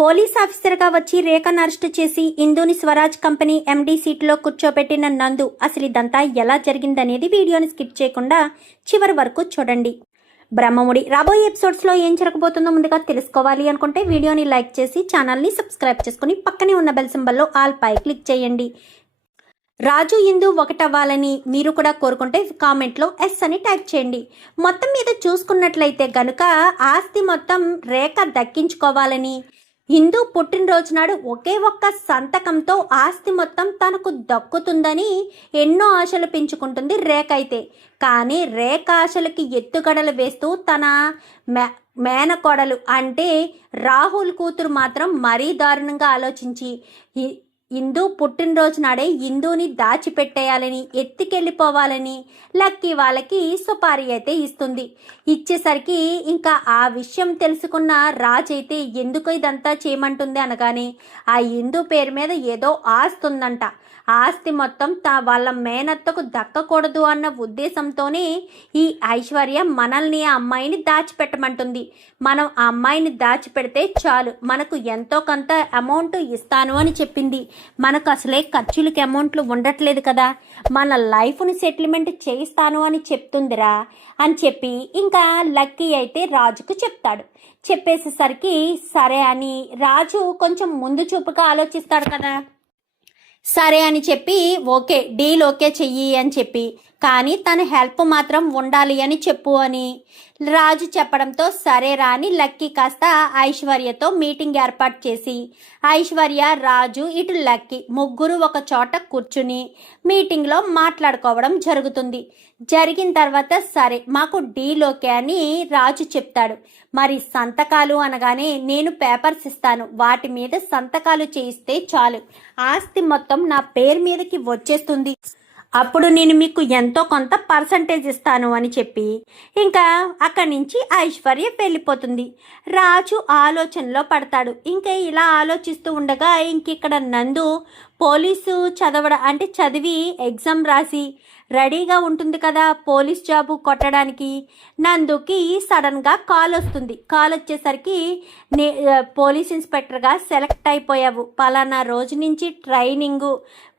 Police ఆఫీసర్గా వచ్చి రేఖను అరెస్టు చేసి ఇందూని స్వరాజ్ కంపెనీ ఎండీ సీట్లో కూర్చోబెట్టిన నందు అసలు ఇదంతా ఎలా జరిగిందనేది వీడియోని స్కిప్ చేయకుండా చివరి వరకు చూడండి. బ్రహ్మముడి రాబోయే ఎపిసోడ్స్లో ఏం జరగబోతుందో ముందుగా తెలుసుకోవాలి అనుకుంటే వీడియోని లైక్ చేసి ఛానల్ని సబ్స్క్రైబ్ చేసుకుని పక్కనే ఉన్న బెల్ సింబల్లో ఆల్ పై క్లిక్ చేయండి. రాజు ఇందు ఒకటవ్వాలని మీరు కూడా కోరుకుంటే కామెంట్లో ఎస్ అని టైప్ చేయండి. మొత్తం మీద చూసుకున్నట్లయితే గనుక ఆస్తి మొత్తం రేఖ దక్కించుకోవాలని, హిందూ పుట్టినరోజు నాడు ఒకే ఒక్క సంతకంతో ఆస్తి మొత్తం తనకు దక్కుతుందని ఎన్నో ఆశలు పెంచుకుంటుంది రేఖ అయితే. కానీ రేఖ ఆశలకి ఎత్తుగడలు వేస్తూ తన మేనకోడలు అంటే రాహుల్ కూతురు మాత్రం మరీ దారుణంగా ఆలోచించి ఇందు పుట్టినరోజు నాడే ఇందుని దాచిపెట్టేయాలని, ఎత్తికెళ్ళిపోవాలని లక్కీ వాళ్ళకి సుపారీ అయితే ఇస్తుంది. ఇచ్చేసరికి ఇంకా ఆ విషయం తెలుసుకున్న రాజ్ అయితే ఎందుకు ఇదంతా చేయమంటుంది అనగానే ఆ ఇందు పేరు మీద ఏదో ఆస్తి ఉందంట. ఆస్తి మొత్తం వాళ్ళ మేనత్తకు దక్కకూడదు అన్న ఉద్దేశంతోనే ఈ ఐశ్వర్య మనల్ని ఆ అమ్మాయిని దాచిపెట్టమంటుంది. మనం ఆ అమ్మాయిని దాచిపెడితే చాలు, మనకు ఎంతో కొంత అమౌంట్ ఇస్తాను అని చెప్పింది. మనకు అసలే ఖర్చులకి అమౌంట్లు ఉండట్లేదు కదా, మన లైఫ్ని సెటిల్మెంట్ చేయిస్తాను అని చెప్తుందిరా అని చెప్పి ఇంకా లక్కీ అయితే రాజుకు చెప్తాడు. చెప్పేసేసరికి సరే అని రాజు కొంచెం ముందు చూపుగా ఆలోచిస్తాడు కదా. సరే అని చెప్పి ఓకే డీల్ ఓకే చెయ్యి అని చెప్పి, కానీ తన హెల్ప్ మాత్రం ఉండాలి అని చెప్పు అని రాజు చెప్పడంతో సరే రాని లక్కీ కాస్త ఐశ్వర్యతో మీటింగ్ ఏర్పాటు చేసి ఐశ్వర్య, రాజు, ఇటు లక్కీ ముగ్గురు ఒక చోట కూర్చుని మీటింగ్లో మాట్లాడుకోవడం జరుగుతుంది. జరిగిన తర్వాత సరే మాకు డీల్ ఓకే అని రాజు చెప్తాడు. మరి సంతకాలు అనగానే నేను పేపర్స్ ఇస్తాను, వాటి మీద సంతకాలు చేయిస్తే చాలు, ఆస్తి మొత్తం నా పేరు మీదకి వచ్చేస్తుంది, అప్పుడు నేను మీకు ఎంతో కొంత పర్సంటేజ్ ఇస్తాను అని చెప్పి ఇంకా అక్కడి నుంచి ఐశ్వర్య వెళ్ళిపోతుంది. రాజు ఆలోచనలో పడతాడు. ఇంకా ఇలా ఆలోచిస్తూ ఉండగా ఇంకిక్కడ నందు పోలీసు చదివి ఎగ్జామ్ రాసి రెడీగా ఉంటుంది కదా పోలీస్ జాబు కొట్టడానికి. నందుకి సడన్గా కాల్ వస్తుంది. కాల్ వచ్చేసరికి పోలీస్ ఇన్స్పెక్టర్గా సెలెక్ట్ అయిపోయావు, పలానా రోజు నుంచి ట్రైనింగ్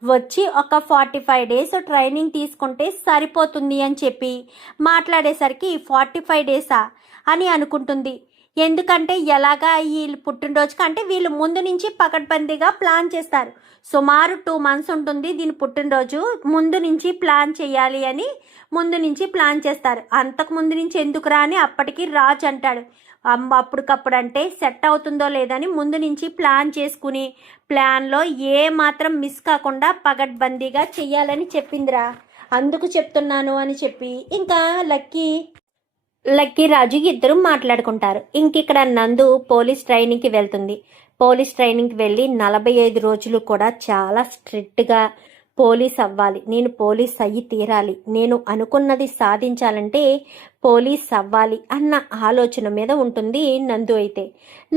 వచ్చి ఒక 45 days ట్రైనింగ్ తీసుకుంటే సరిపోతుంది అని చెప్పి మాట్లాడేసరికి 45 days అని అనుకుంటుంది. ఎందుకంటే ఎలాగా వీళ్ళు పుట్టినరోజుకి అంటే వీళ్ళు ముందు నుంచి పకడ్బందీగా ప్లాన్ చేస్తారు. సుమారు 2 months ఉంటుంది దీని పుట్టినరోజు, ముందు నుంచి ప్లాన్ చేయాలి అని ముందు నుంచి ప్లాన్ చేస్తారు. అంతకు ముందు నుంచి ఎందుకురా అని అప్పటికి రాజ్ అంటాడు. అప్పటికప్పుడు అంటే సెట్ అవుతుందో లేదని ముందు నుంచి ప్లాన్ చేసుకుని ప్లాన్లో ఏ మాత్రం మిస్ కాకుండా పకడ్బందీగా చెయ్యాలని చెప్పిందిరా, అందుకు చెప్తున్నాను అని చెప్పి ఇంకా లక్కీ రాజు ఇద్దరు మాట్లాడుకుంటారు. ఇంకిక్కడ నందు పోలీస్ ట్రైనింగ్కి వెళ్తుంది. పోలీస్ ట్రైనింగ్కి వెళ్ళి 45 రోజులు కూడా చాలా స్ట్రిక్ట్గా పోలీస్ అవ్వాలి, నేను పోలీస్ అయ్యి తీరాలి, నేను అనుకున్నది సాధించాలంటే పోలీస్ అవ్వాలి అన్న ఆలోచన మీద ఉంటుంది నందు అయితే.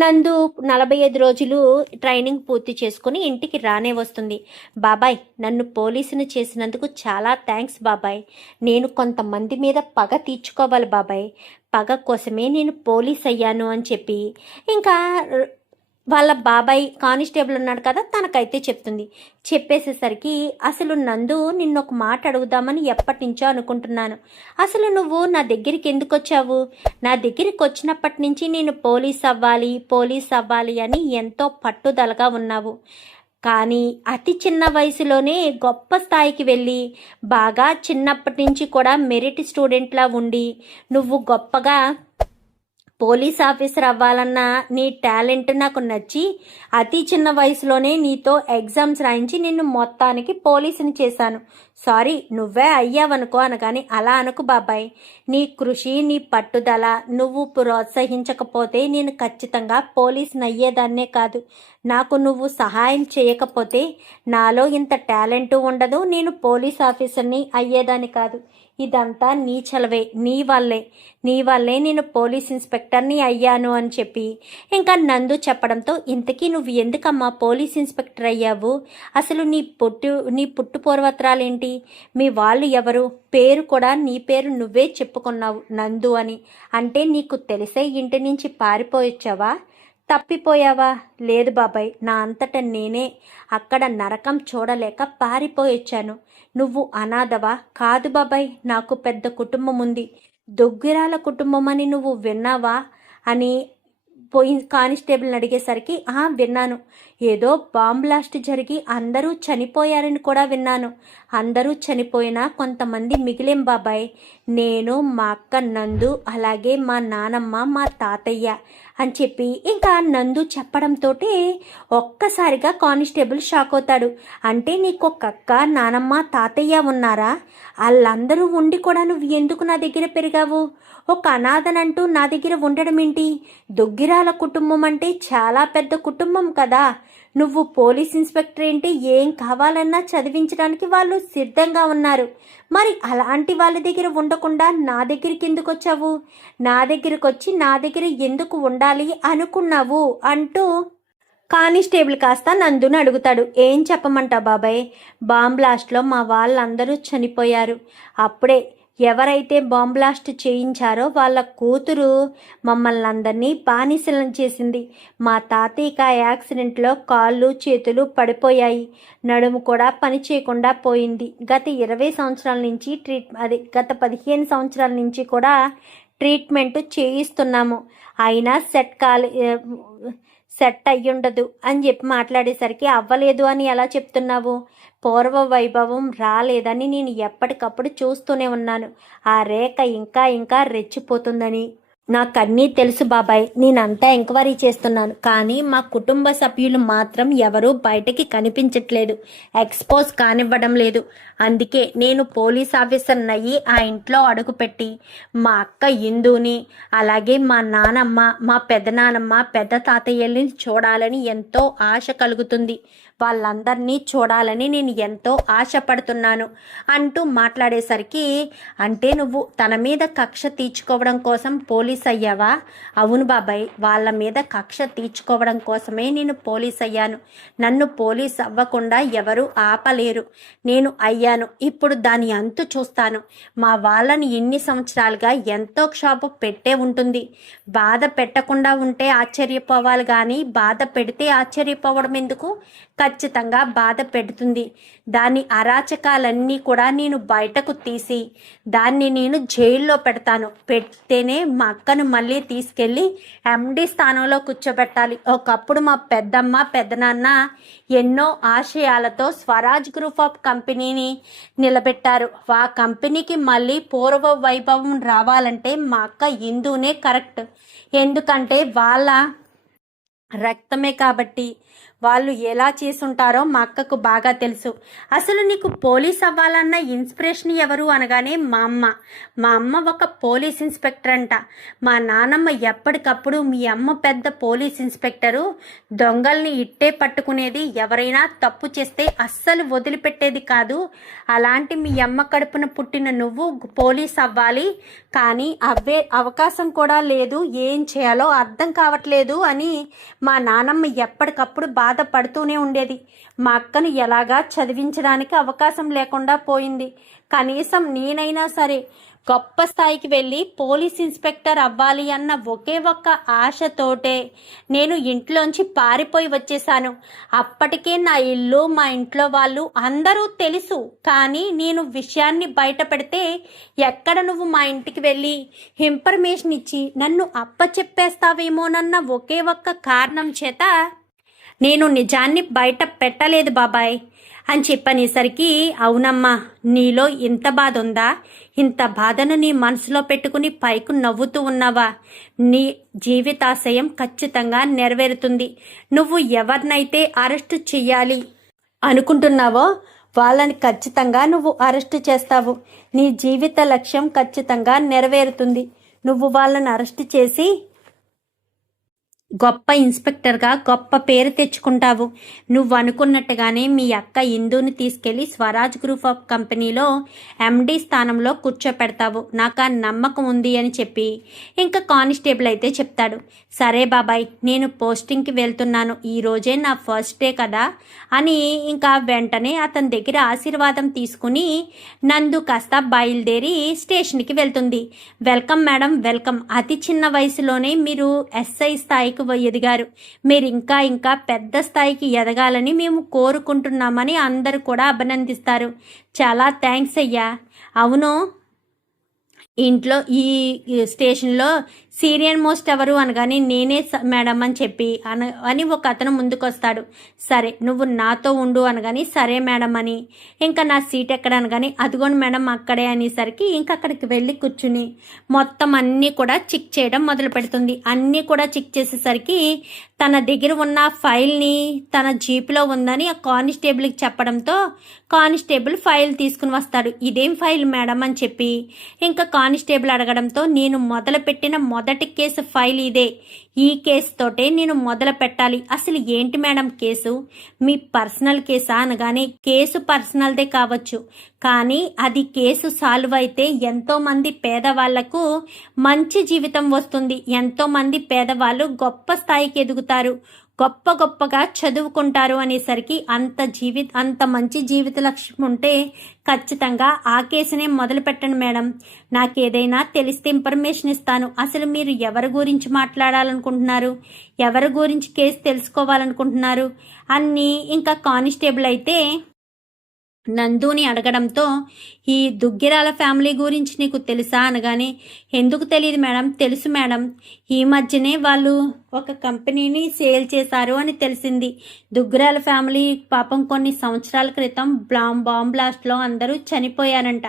నందు 45 రోజులు ట్రైనింగ్ పూర్తి చేసుకుని ఇంటికి రానే వస్తుంది. బాబాయ్ నన్ను పోలీసును చేసినందుకు చాలా థ్యాంక్స్ బాబాయ్, నేను కొంతమంది మీద పగ తీర్చుకోవాలి బాబాయ్, పగ కోసమే నేను పోలీస్ అయ్యాను అని చెప్పి ఇంకా వాళ్ళ బాబాయ్ కానిస్టేబుల్ ఉన్నాడు కదా తనకైతే చెప్తుంది. చెప్పేసేసరికి అసలు నందు నిన్ను ఒక మాట అడుగుదామని ఎప్పటి నుంచో అనుకుంటున్నాను, అసలు నువ్వు నా దగ్గరికి ఎందుకు వచ్చావు? నా దగ్గరికి వచ్చినప్పటి నుంచి నేను పోలీస్ అవ్వాలి అని ఎంతో పట్టుదలగా ఉన్నావు, కానీ అతి చిన్న వయసులోనే గొప్ప స్థాయికి వెళ్ళి బాగా చిన్నప్పటి నుంచి కూడా మెరిట్ స్టూడెంట్లా ఉండి నువ్వు గొప్పగా పోలీస్ ఆఫీసర్ అవ్వాలన్న నీ టాలెంట్ నాకు నచ్చి అతి చిన్న వయసులోనే నీతో ఎగ్జామ్స్ రాయించి నిన్ను మొత్తానికి పోలీసుని చేశాను. సారీ నువ్వే అయ్యావనుకో అనగాని అలా అనుకు బాబాయ్, నీ కృషి నీ పట్టుదల నువ్వు ప్రోత్సహించకపోతే నేను ఖచ్చితంగా పోలీసుని అయ్యేదాన్నే కాదు, నాకు నువ్వు సహాయం చేయకపోతే నాలో ఇంత టాలెంట్ ఉండదు, నేను పోలీస్ ఆఫీసర్ని అయ్యేదాన్ని కాదు. ఇదంతా నీ చలవే, నీ వల్లే నేను పోలీస్ ఇన్స్పెక్టర్ని అయ్యాను అని చెప్పి ఇంకా నందు చెప్పడంతో ఇంతకీ నువ్వు ఎందుకమ్మా పోలీస్ ఇన్స్పెక్టర్ అయ్యావు? అసలు నీ పుట్టు పూర్వత్రాలేంటి? మీ వాళ్ళు ఎవరు? పేరు కూడా నీ పేరు నువ్వే చెప్పుకున్నావు నందు అని. అంటే నీకు తెలిసే ఇంటి నుంచి పారిపోయొచ్చావా? తప్పిపోయావా? లేదు బాబాయ్, నా అంతట నేనే అక్కడ నరకం చూడలేక పారిపోయొచ్చాను. నువ్వు అనాథవా? కాదు బాబాయ్, నాకు పెద్ద కుటుంబం ఉంది. దుగ్గిరాల కుటుంబం అని నువ్వు విన్నావా అని కానిస్టేబుల్ని అడిగేసరికి విన్నాను. ఏదో బాంబ్ బ్లాస్ట్ జరిగి అందరూ చనిపోయారని కూడా విన్నాను. అందరూ చనిపోయినా కొంతమంది మిగిలేం బాబాయ్. నేను, మా అక్క నందు, అలాగే మా నానమ్మ, మా తాతయ్య అని చెప్పి ఇంకా నందు చెప్పడంతో ఒక్కసారిగా కానిస్టేబుల్ షాక్ అవుతాడు. అంటే నీకు ఒక అక్క, నానమ్మ, తాతయ్య ఉన్నారా? వాళ్ళందరూ ఉండి కూడా నువ్వు ఎందుకు నా దగ్గర పెరిగావు? ఒక అనాథనంటూ నా దగ్గర ఉండడం ఏంటి? దుగ్గిరాల కుటుంబం అంటే చాలా పెద్ద కుటుంబం కదా. నువ్వు పోలీస్ ఇన్స్పెక్టర్ ఏంటి? ఏం కావాలన్నా చదివించడానికి వాళ్ళు సిద్ధంగా ఉన్నారు. మరి అలాంటి వాళ్ళ దగ్గర ఉండకుండా నా దగ్గరికి ఎందుకు వచ్చావు? నా దగ్గరికి వచ్చి నా దగ్గర ఎందుకు ఉండాలి అనుకున్నావు అంటూ కానిస్టేబుల్ కాస్త నందుని అడుగుతాడు. ఏం చెప్పమంటావు బాబాయ్? బాంబ్ బ్లాస్ట్లో మా వాళ్ళందరూ చనిపోయారు. అప్పుడే ఎవరైతే బాంబ్ బ్లాస్ట్ చేయించారో వాళ్ళ కూతురు మమ్మల్ని అందరినీ బానిసలను చేసింది. మా తాతయ్యకి యాక్సిడెంట్లో కాళ్ళు చేతులు పడిపోయాయి, నడుము కూడా పని చేయకుండా పోయింది. గత 20 సంవత్సరాల నుంచి గత 15 సంవత్సరాల నుంచి కూడా ట్రీట్మెంట్ చేయిస్తున్నాము. అయినా సెట్ అయ్యుండదు అని చెప్పి మాట్లాడేసరికి అవ్వలేదు అని ఎలా చెప్తున్నావు? పూర్వ వైభవం రాలేదని నేను ఎప్పటికప్పుడు చూస్తూనే ఉన్నాను. ఆ రేఖ ఇంకా ఇంకా రెచ్చిపోతుందని నాకన్నీ తెలుసు బాబాయ్. నేనంతా ఎంక్వైరీ చేస్తున్నాను, కానీ మా కుటుంబ సభ్యులు మాత్రం ఎవరూ బయటకి కనిపించట్లేదు, ఎక్స్పోజ్ కానివ్వడం లేదు. అందుకే నేను పోలీస్ ఆఫీసర్ని అయ్యి ఆ ఇంట్లో అడుగుపెట్టి మా అక్క ఇందుని, అలాగే మా నానమ్మ, మా పెదనానమ్మ, పెద్ద తాతయ్యల్ని చూడాలని ఎంతో ఆశ కలుగుతుంది. వాళ్ళందరినీ చూడాలని నేను ఎంతో ఆశపడుతున్నాను అంటూ మాట్లాడేసరికి, అంటే నువ్వు తన మీద కక్ష తీర్చుకోవడం కోసం పోలీస్ అయ్యావా? అవును బాబాయ్, వాళ్ళ మీద కక్ష తీర్చుకోవడం కోసమే నేను పోలీస్ అయ్యాను. నన్ను పోలీస్ అవ్వకుండా ఎవరు ఆపలేరు. నేను అయ్యాను. ఇప్పుడు దాని అంతు చూస్తాను. మా వాళ్ళని ఇన్ని సంవత్సరాలుగా ఎంతో క్షోభ పెట్టే ఉంటుంది. బాధ పెట్టకుండా ఉంటే ఆశ్చర్యపోవాలి, కానీ బాధ పెడితే ఆశ్చర్యపోవడం ఎందుకు? ఖచ్చితంగా బాధ పెడుతుంది. దాని అరాచకాలన్నీ కూడా నేను బయటకు తీసి దాన్ని నేను జైల్లో పెడితేనే మా అక్కను మళ్ళీ తీసుకెళ్ళి ఎండి స్థానంలో కూర్చోబెట్టాలి. ఒకప్పుడు మా పెద్దమ్మ, పెద్దనాన్న ఎన్నో ఆశయాలతో స్వరాజ్ గ్రూప్ ఆఫ్ కంపెనీని నిలబెట్టారు. ఆ కంపెనీకి మళ్ళీ పూర్వ వైభవం రావాలంటే మా అక్క ఇందునే కరెక్ట్. ఎందుకంటే వాళ్ళ రక్తమే కాబట్టి. వాళ్ళు ఎలా చేసుంటారో మా అక్కకు బాగా తెలుసు. అసలు నీకు పోలీస్ అవ్వాలన్న ఇన్స్పిరేషన్ ఎవరు అనగానే మా అమ్మ ఒక పోలీస్ ఇన్స్పెక్టర్ అంట. మా నానమ్మ ఎప్పటికప్పుడు మీ అమ్మ పెద్ద పోలీస్ ఇన్స్పెక్టరు, దొంగల్ని ఇట్టే పట్టుకునేది, ఎవరైనా తప్పు చేస్తే అస్సలు వదిలిపెట్టేది కాదు. అలాంటి మీ అమ్మ కడుపున పుట్టిన నువ్వు పోలీస్ అవ్వాలి, కానీ అవే అవకాశం కూడా లేదు, ఏం చేయాలో అర్థం కావట్లేదు అని మా నానమ్మ ఎప్పటికప్పుడు బాధపడుతూనే ఉండేది. మా అక్కను ఎలాగా చదివించడానికి అవకాశం లేకుండా పోయింది. కనీసం నేనైనా సరే గొప్ప స్థాయికి వెళ్ళి పోలీస్ ఇన్స్పెక్టర్ అవ్వాలి అన్న ఒకే ఒక్క ఆశతోటే నేను ఇంట్లోంచి పారిపోయి వచ్చేసాను. అప్పటికే నా ఇల్లు, మా ఇంట్లో వాళ్ళు అందరూ తెలుసు. కానీ నేను విషయాన్ని బయట పెడితే ఎక్కడ నువ్వు మా ఇంటికి వెళ్ళి ఇన్ఫర్మేషన్ ఇచ్చి నన్ను అప్పచెప్పేస్తావేమోనన్న ఒకే ఒక్క కారణం చేత నేను నిజాన్ని బయట పెట్టలేదు బాబాయ్ అని చెప్పనేసరికి, అవునమ్మా, నీలో ఇంత బాధ ఉందా? ఇంత బాధను నీ మనసులో పెట్టుకుని పైకి నవ్వుతూ ఉన్నావా? నీ జీవితాశయం ఖచ్చితంగా నెరవేరుతుంది. నువ్వు ఎవరినైతే అరెస్టు చెయ్యాలి అనుకుంటున్నావో వాళ్ళని ఖచ్చితంగా నువ్వు అరెస్టు చేస్తావు. నీ జీవిత లక్ష్యం ఖచ్చితంగా నెరవేరుతుంది. నువ్వు వాళ్ళని అరెస్టు చేసి గొప్ప ఇన్స్పెక్టర్గా గొప్ప పేరు తెచ్చుకుంటావు. నువ్వు అనుకున్నట్టుగానే మీ అక్క ఇందుని తీసుకెళ్లి స్వరాజ్ గ్రూప్ ఆఫ్ కంపెనీలో ఎండి స్థానంలో కూర్చోపెడతావు. నాకు ఆ నమ్మకం ఉంది అని చెప్పి ఇంకా కానిస్టేబుల్ అయితే చెప్తాడు. సరే బాబాయ్, నేను పోస్టింగ్కి వెళ్తున్నాను, ఈరోజే నా ఫస్ట్ డే కదా అని ఇంకా వెంటనే అతని దగ్గర ఆశీర్వాదం తీసుకుని నందు కాస్త బయలుదేరి స్టేషన్కి వెళ్తుంది. Welcome madam, welcome. అతి చిన్న వయసులోనే మీరు ఎస్ఐ స్థాయికి స్థాయికి ఎదిగారు. మీరు ఇంకా ఇంకా పెద్ద స్థాయికి ఎదగాలని మేము కోరుకుంటున్నామని అందరూ కూడా అభినందిస్తారు. చాలా థ్యాంక్స్ అయ్యా. అవును, ఇంట్లో ఈ స్టేషన్లో సీనియర్ మోస్ట్ ఎవరు అనగానే నేనే మేడం అని చెప్పి అని ఒక అతను ముందుకొస్తాడు. సరే నువ్వు నాతో ఉండు అనగాని సరే మేడం అని, ఇంకా నా సీట్ ఎక్కడ అనగాని అదిగోండి మేడం అక్కడే అనేసరికి ఇంకా అక్కడికి వెళ్ళి కూర్చుని మొత్తం అన్నీ కూడా చెక్ చేయడం మొదలు పెడుతుంది. అన్నీ కూడా చెక్ చేసేసరికి తన దగ్గర ఉన్న ఫైల్ని తన జీప్లో ఉందని ఆ కానిస్టేబుల్కి చెప్పడంతో కానిస్టేబుల్ ఫైల్ తీసుకుని వస్తాడు. ఇదేం ఫైల్ మేడం అని చెప్పి ఇంకా కానిస్టేబుల్ అడగడంతో నేను మొదలుపెట్టిన మొదటి కేసు ఫైల్ ఇదే, ఈ కేసుతోటే నేను మొదలు పెట్టాలి. అసలు ఏంటి మేడం కేసు? మీ పర్సనల్ కేసా అనగానే కేసు పర్సనల్దే కావచ్చు, కానీ అది కేసు సాల్వ్ అయితే ఎంతోమంది పేదవాళ్లకు మంచి జీవితం వస్తుంది. ఎంతోమంది పేదవాళ్ళు గొప్ప స్థాయికి ఎదుగుతారు, గొప్పగా చదువుకుంటారు అనేసరికి అంత మంచి జీవిత లక్ష్యం ఉంటే ఖచ్చితంగా ఆ కేసునే మొదలు పెట్టండి మేడం. నాకేదైనా తెలిస్తే ఇన్ఫర్మేషన్ ఇస్తాను. అసలు మీరు ఎవరి గురించి మాట్లాడాలనుకుంటున్నారు, ఎవరి గురించి కేసు తెలుసుకోవాలనుకుంటున్నారు అన్నీ ఇంకా కానిస్టేబుల్ అయితే నందుని అడగడంతో ఈ దుగ్గిరాల ఫ్యామిలీ గురించి నీకు తెలుసా అనగానే ఎందుకు తెలియదు మేడం, తెలుసు మేడం, ఈ మధ్యనే వాళ్ళు ఒక కంపెనీని సేల్ చేశారు అని తెలిసింది. దుగ్గిరాల ఫ్యామిలీ పాపం కొన్ని సంవత్సరాల క్రితం బాంబ్ బ్లాస్ట్లో అందరూ చనిపోయారంట.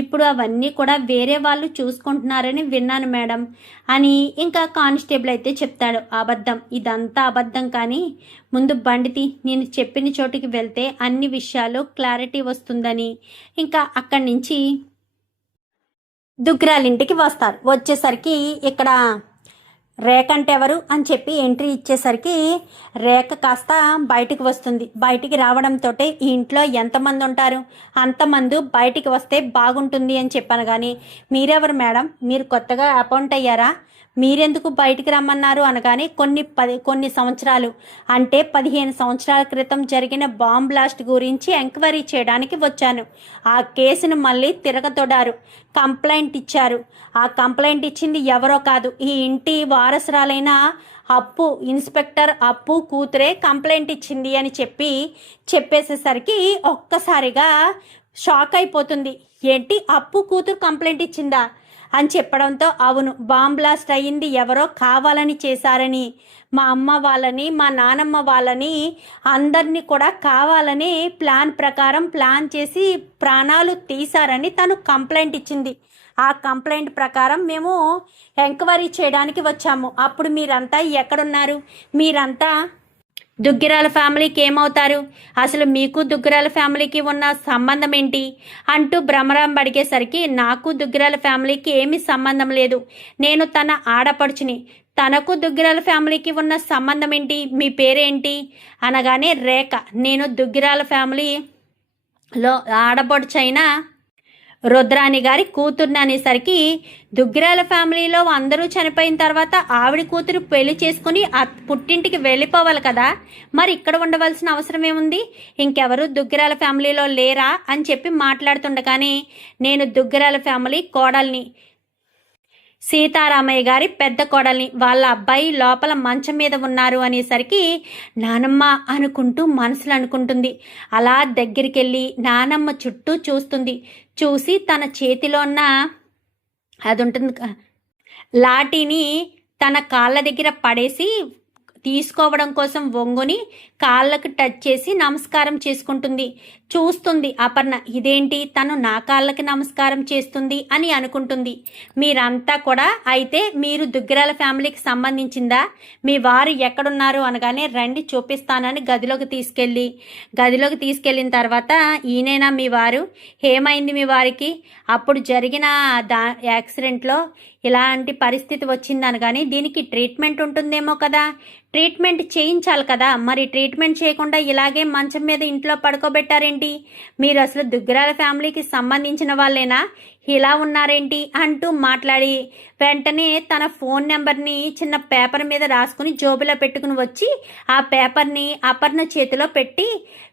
ఇప్పుడు అవన్నీ కూడా వేరే వాళ్ళు చూసుకుంటున్నారని విన్నాను మేడం అని ఇంకా కానిస్టేబుల్ అయితే చెప్తాడు. అబద్ధం, ఇదంతా అబద్ధం, కానీ ముందు బండితి, నేను చెప్పిన చోటికి వెళ్తే అన్ని విషయాలు క్లారిటీ వస్తుందని ఇంకా అక్కడి నుంచి దుగ్గిరాల ఇంటికి వస్తారు. వచ్చేసరికి ఇక్కడ రేఖ అంటే ఎవరు అని చెప్పి ఎంట్రీ ఇచ్చేసరికి రేఖ కాస్త బయటికి వస్తుంది. బయటికి రావడంతో ఈ ఇంట్లో ఎంతమంది ఉంటారు, అంతమంది బయటికి వస్తే బాగుంటుంది అని చెప్పాను. కానీ మీరెవరు మేడం, మీరు కొత్తగా అపాయింట్ అయ్యారా, మీరెందుకు బయటికి రమ్మన్నారు అనగానే కొన్ని సంవత్సరాలు అంటే 15 సంవత్సరాల క్రితం జరిగిన బాంబ్ బ్లాస్ట్ గురించి ఎంక్వైరీ చేయడానికి వచ్చాను. ఆ కేసును మళ్ళీ తిరగతొడారు, కంప్లైంట్ ఇచ్చారు. ఆ కంప్లైంట్ ఇచ్చింది ఎవరో కాదు, ఈ ఇంటి వారసురాలైన అప్పు, ఇన్స్పెక్టర్ అప్పు కూతురే కంప్లైంట్ ఇచ్చింది అని చెప్పేసేసరికి ఒక్కసారిగా షాక్ అయిపోతుంది. ఏంటి, అప్పు కూతురు కంప్లైంట్ ఇచ్చిందా అని చెప్పడంతో అవును, బాంబ్ బ్లాస్ట్ అయ్యింది ఎవరో కావాలని చేశారని, మా అమ్మ వాళ్ళని మా నానమ్మ వాళ్ళని అందరినీ కూడా కావాలని ప్లాన్ చేసి ప్రాణాలు తీశారని తను కంప్లైంట్ ఇచ్చింది. ఆ కంప్లైంట్ ప్రకారం మేము ఎంక్వైరీ చేయడానికి వచ్చాము. అప్పుడు మీరంతా ఎక్కడున్నారు, మీరంతా దుగ్గిరాల ఫ్యామిలీకి ఏమవుతారు, అసలు మీకు దుగ్గిరాల ఫ్యామిలీకి ఉన్న సంబంధం ఏంటి అంటూ భ్రమరం అడిగేసరికి నాకు దుగ్గిరాల ఫ్యామిలీకి ఏమీ సంబంధం లేదు, నేను తన ఆడపడుచుని, తనకు దుగ్గిరాల ఫ్యామిలీకి ఉన్న సంబంధం ఏంటి, మీ పేరేంటి అనగానే రేఖ, నేను దుగ్గిరాల ఫ్యామిలీలో ఆడపడుచైన రుద్రాణి గారి కూతుర్ని అనేసరికి దుగ్గిరాల ఫ్యామిలీలో అందరూ చనిపోయిన తర్వాత ఆవిడ కూతురు పెళ్లి చేసుకుని పుట్టింటికి వెళ్ళిపోవాలి కదా, మరి ఇక్కడ ఉండవలసిన అవసరం ఏముంది, ఇంకెవరు దుగ్గిరాల ఫ్యామిలీలో లేరా అని చెప్పి మాట్లాడుతుండగానే నేను దుగ్గిరాల ఫ్యామిలీ కోడల్ని, సీతారామయ్య గారి పెద్ద కోడల్ని, వాళ్ళ అబ్బాయి లోపల మంచం మీద ఉన్నారు అనేసరికి నానమ్మ అనుకుంటూ మనసులో అనుకుంటుంది. అలా దగ్గరికి వెళ్ళి నానమ్మ చుట్టూ చూసి తన చేతిలో ఉన్న అది ఉంటుంది లాఠీని తన కాళ్ళ దగ్గర పడేసి తీసుకోవడం కోసం వంగుని కాళ్ళకు టచ్ చేసి నమస్కారం చేసుకుంటుంది. చూస్తుంది అపర్ణ, ఇదేంటి తను నా కాళ్ళకి నమస్కారం చేస్తుంది అని అనుకుంటుంది. మీరంతా కూడా అయితే మీరు దుగ్గిరాల ఫ్యామిలీకి సంబంధించిందా, మీ వారు ఎక్కడున్నారు అనగానే రండి చూపిస్తానని గదిలోకి తీసుకెళ్ళిన తర్వాత ఈయనైనా మీ వారు, ఏమైంది మీ వారికి, అప్పుడు జరిగిన యాక్సిడెంట్లో ఇలాంటి పరిస్థితి వచ్చింది అనగానే దీనికి ట్రీట్మెంట్ ఉంటుందేమో కదా, ట్రీట్మెంట్ చేయించాలి కదా, మరి ట్రీట్మెంట్ చేయకుండా ఇలాగే మంచం మీద ఇంట్లో పడుకోబెట్టారేంటి, మీరు అసలు దుగ్గిరాల ఫ్యామిలీకి సంబంధించిన వాళ్ళేనా, ఇలా ఉన్నారేంటి అంటూ మాట్లాడి వెంటనే తన ఫోన్ నెంబర్ని చిన్న పేపర్ మీద రాసుకుని జోబులో పెట్టుకుని వచ్చి ఆ పేపర్ని అపర్ణ చేతిలో పెట్టి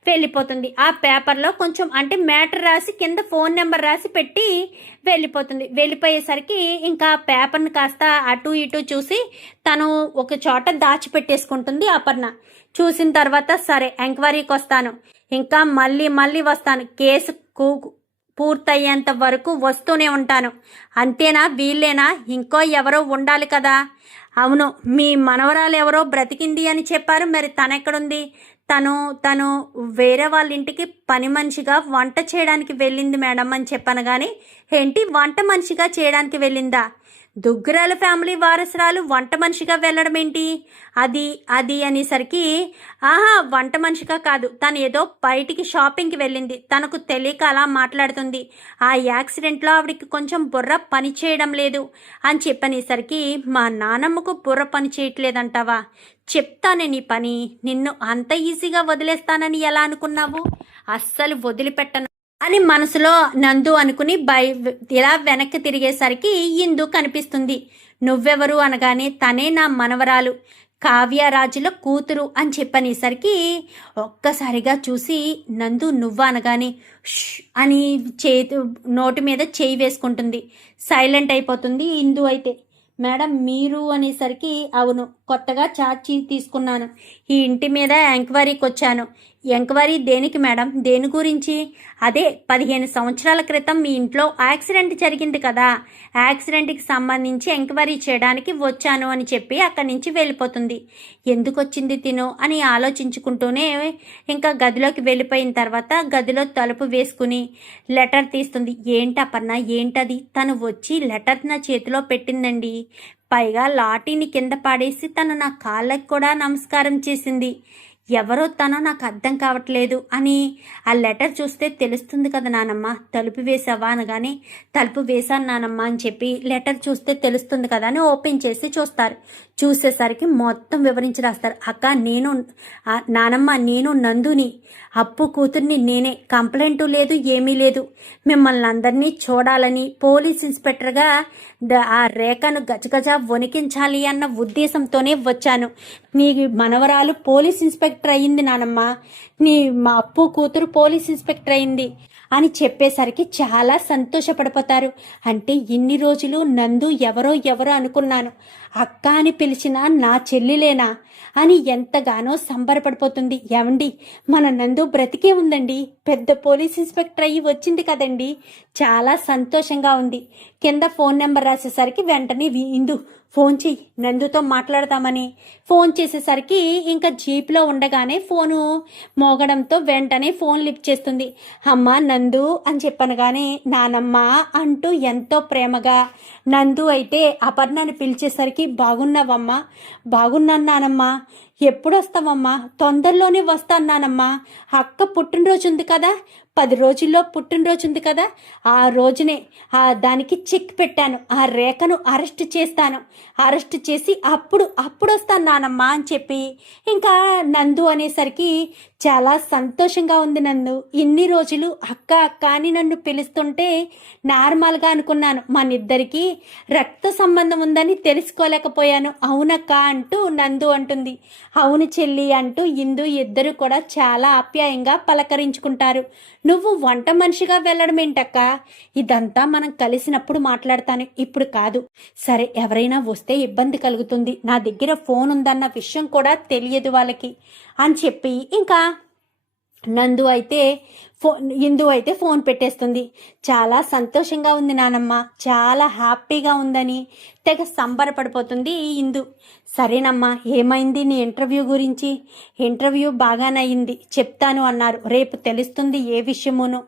వెళ్ళిపోతుంది. ఆ పేపర్లో కొంచెం అంటే మ్యాటర్ రాసి కింద ఫోన్ నెంబర్ రాసి పెట్టి వెళ్ళిపోతుంది. వెళ్ళిపోయేసరికి ఇంకా పేపర్ని కాస్త అటు ఇటు చూసి తను ఒక చోట దాచిపెట్టేసుకుంటుంది అపర్ణ. చూసిన తర్వాత సరే ఎంక్వైరీకి వస్తాను, ఇంకా మళ్ళీ వస్తాను, కేసు పూర్తయ్యేంత వరకు వస్తూనే ఉంటాను, అంతేనా వీళ్ళేనా, ఇంకో ఎవరో ఉండాలి కదా. అవును, మీ మనవరాలు ఎవరో బ్రతికింది అని చెప్పారు, మరి తనెక్కడుంది? తను వేరే వాళ్ళ ఇంటికి పని మనిషిగా వంట చేయడానికి వెళ్ళింది మేడం అని చెప్పాను. కానీ ఏంటి వంట మనిషిగా చేయడానికి వెళ్ళిందా? దుగ్గురాల ఫ్యామిలీ వారసురాలు వంట మనిషిగా వెళ్ళడం ఏంటి? అది అనేసరికి ఆహా వంట మనిషిగా కాదు, తను ఏదో బయటికి షాపింగ్కి వెళ్ళింది, తనకు తెలియక అలా మాట్లాడుతుంది, ఆ యాక్సిడెంట్లో ఆవిడికి కొంచెం బుర్ర పని చేయడం లేదు అని చెప్పనేసరికి మా నానమ్మకు బుర్ర పని చేయట్లేదంటావా? చెప్తానే నీ పని, నిన్ను అంత ఈజీగా వదిలేస్తానని ఎలా అనుకున్నావు? అస్సలు వదిలిపెట్టను అని మనసులో నందు అనుకుని ఇలా వెనక్కి తిరిగేసరికి ఇందు కనిపిస్తుంది. నువ్వెవరు అనగానే తనే నా మనవరాలు కావ్యరాజుల కూతురు అని చెప్పనేసరికి ఒక్కసారిగా చూసి నందు నువ్వు అనగానే అని నోటి మీద చేయి వేసుకుంటుంది. సైలెంట్ అయిపోతుంది ఇందు. అయితే మేడం మీరు అనేసరికి అవును, కొత్తగా ఛార్జ్ తీసుకున్నాను, ఈ ఇంటి మీద ఎంక్వైరీకి వచ్చాను. ఎంక్వైరీ దేనికి మేడం? దేని గురించి? అదే 15 సంవత్సరాల క్రితం మీ ఇంట్లో యాక్సిడెంట్ జరిగింది కదా, యాక్సిడెంట్కి సంబంధించి ఎంక్వైరీ చేయడానికి వచ్చాను అని చెప్పి అక్కడి నుంచి వెళ్ళిపోతుంది. ఎందుకు వచ్చింది తిను అని ఆలోచించుకుంటూనే ఇంకా గదిలోకి వెళ్ళిపోయిన తర్వాత గదిలో తలుపు వేసుకుని లెటర్ తీస్తుంది. ఏంటపర్ణ ఏంటది? తను వచ్చి లెటర్ నా చేతిలో పెట్టిందండి, పైగా లాఠీని కింద పాడేసి తను నా కాళ్ళకి కూడా నమస్కారం చేసింది. ఎవరో తనో నాకు అర్థం కావట్లేదు అని ఆ లెటర్ చూస్తే తెలుస్తుంది కదా నానమ్మ. తలుపు వేసావా అనగానే తలుపు వేశాను నానమ్మ అని చెప్పి లెటర్ చూస్తే తెలుస్తుంది కదా అని ఓపెన్ చేసి చూస్తారు. చూసేసరికి మొత్తం వివరించి రాస్తారు. అక్క నానమ్మ నేను నందుని, అప్పు కూతుర్ని నేనే, కంప్లైంట్ లేదు ఏమీ లేదు, మిమ్మల్ని అందరినీ చూడాలని పోలీస్ ఇన్స్పెక్టర్గా ఆ రేఖను గజగజ వణికించాలి అన్న ఉద్దేశంతోనే వచ్చాను. నీ మనవరాలు పోలీస్ ఇన్స్పెక్టర్ అయ్యింది నానమ్మ, మా అప్పు కూతురు పోలీస్ ఇన్స్పెక్టర్ అయింది అని చెప్పేసరికి చాలా సంతోషపడిపోతారు. అంటే ఇన్ని రోజులు నందు ఎవరో అనుకున్నాను, అక్క అని పిలిచిన నా చెల్లిలేనా అని ఎంతగానో సంబరపడిపోతుంది. ఏమండి మన నందు బ్రతికే ఉందండి, పెద్ద పోలీస్ ఇన్స్పెక్టర్ అయ్యి వచ్చింది కదండి, చాలా సంతోషంగా ఉంది. కింద ఫోన్ నెంబర్ రాసేసరికి వెంటనే ఇందు ఫోన్ చెయ్యి, నందుతో మాట్లాడతామని ఫోన్ చేసేసరికి ఇంకా జీప్లో ఉండగానే ఫోను మోగడంతో వెంటనే ఫోన్ లిఫ్ట్ చేస్తుంది. అమ్మ నందు అని చెప్పనగానే నానమ్మ అంటూ ఎంతో ప్రేమగా, నందు అయితే అపర్ణని పిలిచేసరికి బాగున్నావమ్మా? బాగున్నాను నానమ్మ. ఎప్పుడు వస్తావమ్మా? తొందరలోనే వస్తాను నానమ్మ, అక్క పుట్టినరోజు ఉంది కదా, 10 రోజుల్లో పుట్టినరోజు ఉంది కదా, ఆ రోజునే దానికి చెక్ పెట్టాను, ఆ రేఖను అరెస్ట్ చేస్తాను, అరెస్ట్ చేసి అప్పుడు వస్తాను నానమ్మ అని చెప్పి ఇంకా నందు అనేసరికి చాలా సంతోషంగా ఉంది. నందు ఇన్ని రోజులు అక్క అక్క అని నన్ను పిలుస్తుంటే నార్మల్గా అనుకున్నాను, మనిద్దరికి రక్త సంబంధం ఉందని తెలుసుకోలేకపోయాను. అవునక్క అంటూ నందు అంటుంది. అవును చెల్లి అంటూ ఇందు ఇద్దరు కూడా చాలా ఆప్యాయంగా పలకరించుకుంటారు. నువ్వు వంట మనిషిగా వెళ్ళడం ఏంటక్క? ఇదంతా మనం కలిసినప్పుడు మాట్లాడతాను, ఇప్పుడు కాదు. సరే ఎవరైనా వస్తే ఇబ్బంది కలుగుతుంది, నా దగ్గర ఫోన్ ఉందన్న విషయం కూడా తెలియదు వాళ్ళకి అని చెప్పి ఇంకా ఇందు అయితే ఫోన్ పెట్టేస్తుంది. చాలా సంతోషంగా ఉంది నానమ్మ, చాలా హ్యాపీగా ఉందని తెగ సంబరపడిపోతుంది ఇందు. సరేనమ్మా ఏమైంది నీ ఇంటర్వ్యూ గురించి? ఇంటర్వ్యూ బాగానయ్యింది, చెప్తాను అన్నారు, రేపు తెలుస్తుంది ఏ విషయమును.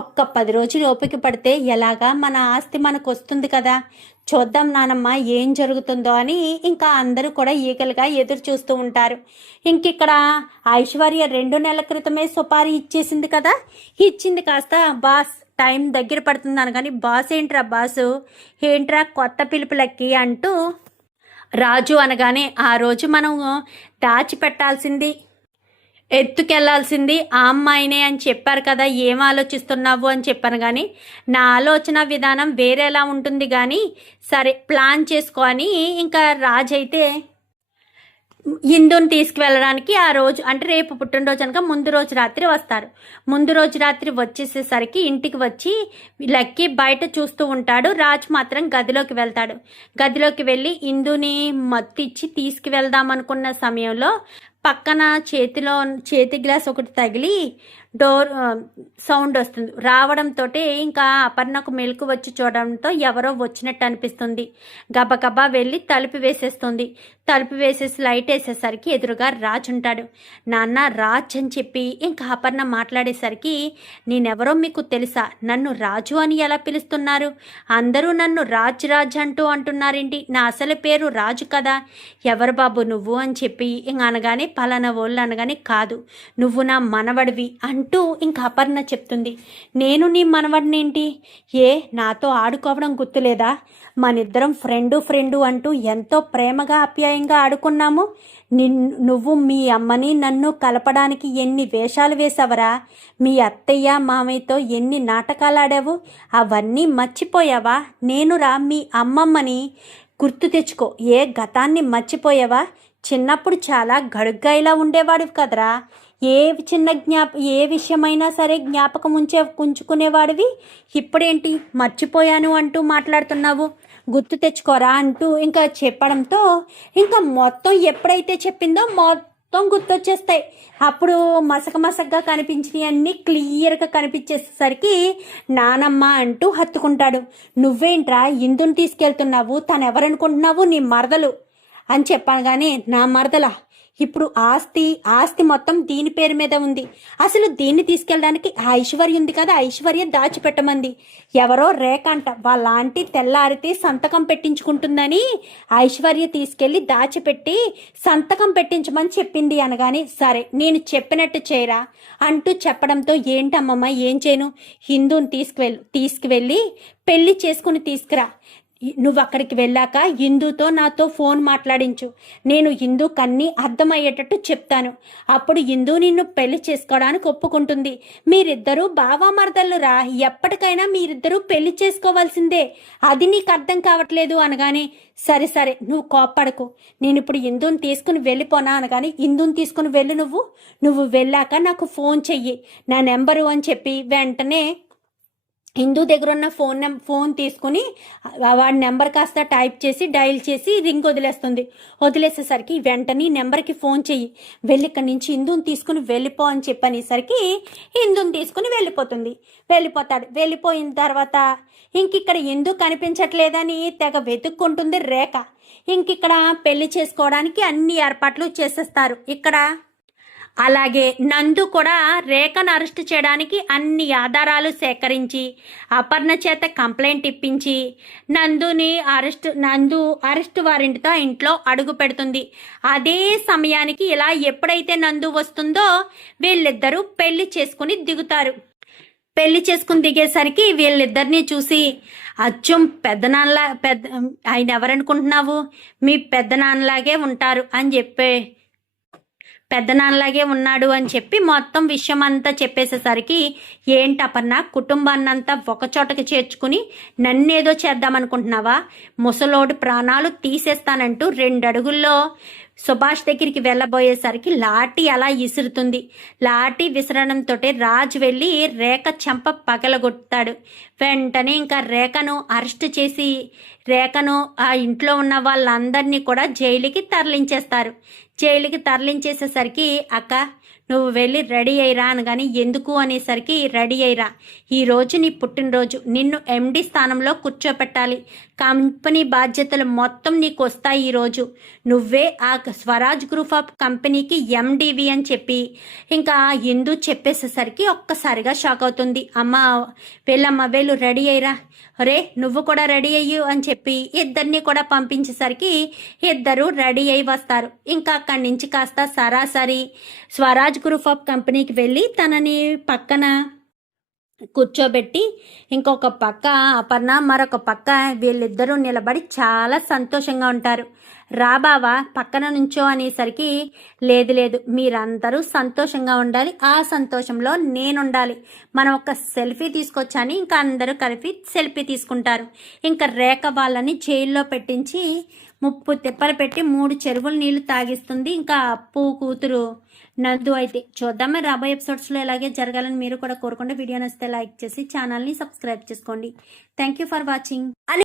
ఒక్క 10 రోజులు ఓపిక పడితే ఎలాగా మన ఆస్తి మనకు వస్తుంది కదా, చూద్దాం నానమ్మ ఏం జరుగుతుందో అని ఇంకా అందరూ కూడా ఈగలుగా ఎదురు చూస్తూ ఉంటారు. ఇంకిక్కడ ఐశ్వర్య 2 నెలల క్రితమే సుపారీ ఇచ్చేసింది కదా, ఇచ్చింది కాస్త బాస్ టైం దగ్గర పడుతుంది అనగాని బాస్ ఏంట్రా కొత్త పిలుపులకి అంటూ రాజు అనగానే ఆ రోజు మనం దాచిపెట్టాల్సింది ఎత్తుకెళ్లాల్సింది ఆ అమ్మాయినే అని చెప్పారు కదా, ఏం ఆలోచిస్తున్నావు అని చెప్పాను. కానీ నా ఆలోచన విధానం వేరేలా ఉంటుంది. కానీ సరే ప్లాన్ చేసుకో అని ఇంకా రాజు అయితే ఇందుని తీసుకువెళ్ళడానికి ఆ రోజు అంటే రేపు పుట్టినరోజు అనక ముందు రోజు రాత్రి వస్తారు. ముందు రోజు రాత్రి వచ్చేసేసరికి ఇంటికి వచ్చి లక్కీ బయట చూస్తూ ఉంటాడు. రాజు మాత్రం గదిలోకి వెళ్తాడు. గదిలోకి వెళ్ళి ఇందుని మత్తిచ్చి తీసుకువెళ్దాం అనుకున్న సమయంలో పక్కన చేతి గ్లాస్ ఒకటి తగిలి డోర్ సౌండ్ వస్తుంది. రావడంతో ఇంకా అపర్ణకు మెలకు వచ్చి చూడడంతో ఎవరో వచ్చినట్టు అనిపిస్తుంది. గబగబా వెళ్ళి తలుపు వేసేస్తుంది. తలుపు వేసేసి లైట్ వేసేసరికి ఎదురుగా రాజు ఉంటాడు. నాన్న రాజ్ అని చెప్పి ఇంకా అపర్ణ మాట్లాడేసరికి, నేనెవరో మీకు తెలుసా? నన్ను రాజు అని ఎలా పిలుస్తున్నారు? అందరూ నన్ను రాజ్ రాజ్ అంటున్నారేంటి? నా అసలు పేరు రాజు కదా. ఎవరు బాబు నువ్వు అని చెప్పి ఇంక అనగానే పలానా వాళ్ళు అనగానే, కాదు నువ్వు నా మనవడివి అంటూ ఇంకా అపర్ణ చెప్తుంది. నేను నీ మనవడినేంటి? నాతో ఆడుకోవడం గుర్తులేదా? మనిద్దరం ఫ్రెండు అంటూ ఎంతో ప్రేమగా ఆప్యాయంగా ఆడుకున్నాము. నువ్వు మీ అమ్మని నన్ను కలపడానికి ఎన్ని వేషాలు వేసావరా? మీ అత్తయ్య మామయ్యతో ఎన్ని నాటకాలు ఆడావు? అవన్నీ మర్చిపోయావా? నేనురా మీ అమ్మమ్మని. గుర్తు తెచ్చుకో. గతాన్ని మర్చిపోయావా? చిన్నప్పుడు చాలా గడుగ్గా ఇలా ఉండేవాడివి కదరా. ఏ విషయమైనా సరే జ్ఞాపకం ఉంచుకునేవాడివి. ఇప్పుడేంటి మర్చిపోయాను అంటూ మాట్లాడుతున్నావు? గుర్తు తెచ్చుకోరా అంటూ ఇంకా చెప్పడంతో ఇంకా మొత్తం ఎప్పుడైతే చెప్పిందో మొత్తం గుర్తొచ్చేస్తాయి. అప్పుడు మసకగా కనిపించినవి అన్నీ క్లియర్గా కనిపించేసరికి నానమ్మ అంటూ హత్తుకుంటాడు. నువ్వేంట్రా ఇందుని తీసుకెళ్తున్నావు? తను ఎవరనుకుంటున్నావు? నీ మరదలు అని చెప్పాను. కానీ నా మరదలా? ఇప్పుడు ఆస్తి మొత్తం దీని పేరు మీద ఉంది. అసలు దీన్ని తీసుకెళ్ళడానికి ఐశ్వర్య ఉంది కదా, ఐశ్వర్య దాచిపెట్టమంది. ఎవరో రేఖ అంట, వాళ్ళ ఆంటీ తెల్లారితే సంతకం పెట్టించుకుంటుందని ఐశ్వర్య తీసుకెళ్ళి దాచిపెట్టి సంతకం పెట్టించమని చెప్పింది అనగానే, సరే నేను చెప్పినట్టు చేయరా అంటూ చెప్పడంతో, ఏంటమ్మమ్మ ఏం చేయను? హిందూని తీసుకువెళ్ళి పెళ్లి చేసుకుని తీసుకురా. నువ్వు అక్కడికి వెళ్ళాక హిందూతో నాతో ఫోన్ మాట్లాడించు. నేను హిందూ కన్నీ అర్థమయ్యేటట్టు చెప్తాను. అప్పుడు హిందూ నిన్ను పెళ్లి చేసుకోవడానికి ఒప్పుకుంటుంది. మీరిద్దరూ బావా మరదళ్ళురా. ఎప్పటికైనా మీరిద్దరూ పెళ్లి చేసుకోవాల్సిందే. అది నీకు అర్థం కావట్లేదు అనగానే, సరే నువ్వు కోప్పడకు. నేను ఇప్పుడు హిందూని తీసుకుని వెళ్ళిపోనా అనగానే, హిందూని తీసుకుని వెళ్ళు. నువ్వు వెళ్ళాక నాకు ఫోన్ చెయ్యి, నా నెంబరు అని చెప్పి వెంటనే హిందూ దగ్గర ఉన్న ఫోన్ తీసుకుని వాడి నెంబర్ కాస్త టైప్ చేసి డైల్ చేసి రింగ్ వదిలేసేసరికి వెంటనే నెంబర్కి ఫోన్ చెయ్యి, వెళ్ళి ఇక్కడి నుంచి హిందూని తీసుకుని వెళ్ళిపో అని చెప్పనేసరికి హిందూని తీసుకుని వెళ్ళిపోతాడు. వెళ్ళిపోయిన తర్వాత ఇంకిక్కడ హిందూ కనిపించట్లేదని తెగ వెతుక్కుంటుంది రేఖ. ఇంకిక్కడ పెళ్లి చేసుకోవడానికి అన్ని ఏర్పాట్లు చేసేస్తారు. ఇక్కడ అలాగే నందు కూడా రేఖను అరెస్ట్ చేయడానికి అన్ని ఆధారాలు సేకరించి అపర్ణ చేత కంప్లైంట్ ఇప్పించి నందు అరెస్ట్ వారెంట్తో ఇంట్లో అడుగు పెడుతుంది. అదే సమయానికి ఇలా ఎప్పుడైతే నందు వస్తుందో వీళ్ళిద్దరూ పెళ్లి చేసుకుని దిగుతారు. పెళ్లి చేసుకుని దిగేసరికి వీళ్ళిద్దరినీ చూసి, అచ్చం ఆయన ఎవరనుకుంటున్నావు? మీ పెద్దనాన్నలాగే ఉంటారు అని చెప్పే, పెద్దనాన్నలాగే ఉన్నాడు అని చెప్పి మొత్తం విషయం అంతా చెప్పేసేసరికి, ఏంటపర్ణ కుటుంబాన్నంతా ఒకచోటకి చేర్చుకుని నన్నేదో చేద్దామనుకుంటున్నావా? ముసలోడు ప్రాణాలు తీసేస్తానంటూ 2 అడుగుల్లో సుభాష్ దగ్గరికి వెళ్ళబోయేసరికి లాఠీ అలా విసురుతుంది. లాఠీ విసరడంతో రాజు వెళ్ళి రేఖ చెంప పగలగొడతాడు. వెంటనే ఇంకా రేఖను అరెస్ట్ చేసి రేఖను ఆ ఇంట్లో ఉన్న వాళ్ళందరినీ కూడా జైలుకి తరలించేస్తారు. జైలుకి తరలించేసేసరికి, అక్క నువ్వు వెళ్ళి రెడీ అయ్యిరా అనగాని, ఎందుకు అనేసరికి, రెడీ అయ్యిరా, ఈరోజు నీ పుట్టినరోజు, నిన్ను ఎండి స్థానంలో కూర్చోపెట్టాలి, కంపెనీ బాధ్యతలు మొత్తం నీకు వస్తాయి, ఈరోజు నువ్వే ఆ స్వరాజ్ గ్రూప్ ఆఫ్ కంపెనీకి ఎండివి అని చెప్పి ఇంకా హిందూ చెప్పేసేసరికి ఒక్కసారిగా షాక్ అవుతుంది. వెళ్ళమ్మా వెళ్ళు, రెడీ అయ్యిరా, రే నువ్వు కూడా రెడీ అయ్యు అని చెప్పి ఇద్దరిని కూడా పంపించేసరికి ఇద్దరు రెడీ అయ్యి వస్తారు. ఇంకా అక్కడి నుంచి కాస్త సరాసరి స్వరాజ్ గ్రూప్ ఆఫ్ కంపెనీకి వెళ్ళి తనని పక్కన కూర్చోబెట్టి ఇంకొక పక్క అపర్ణ, మరొక పక్క వీళ్ళిద్దరూ నిలబడి చాలా సంతోషంగా ఉంటారు. రా బావా పక్కన నుంచో అనేసరికి లేదు లేదు మీరందరూ సంతోషంగా ఉండాలి, ఆ సంతోషంలో నేనుండాలి, మనం ఒక సెల్ఫీ తీసుకొచ్చాని ఇంకా అందరూ కలిపి సెల్ఫీ తీసుకుంటారు. ఇంకా రేఖ వాళ్ళని జైల్లో పెట్టించి 30 తిప్పలు పెట్టి 3 చెరువుల నీళ్లు తాగిస్తుంది ఇంకా అప్పు కూతురు నందు. అయితే చూద్దాం మరి రాబోయే ఎపిసోడ్స్లో ఇలాగే జరగాలని మీరు కూడా కోరుకుంటే వీడియో నచ్చితే లైక్ చేసి ఛానల్ని సబ్స్క్రైబ్ చేసుకోండి. Thank you for watching.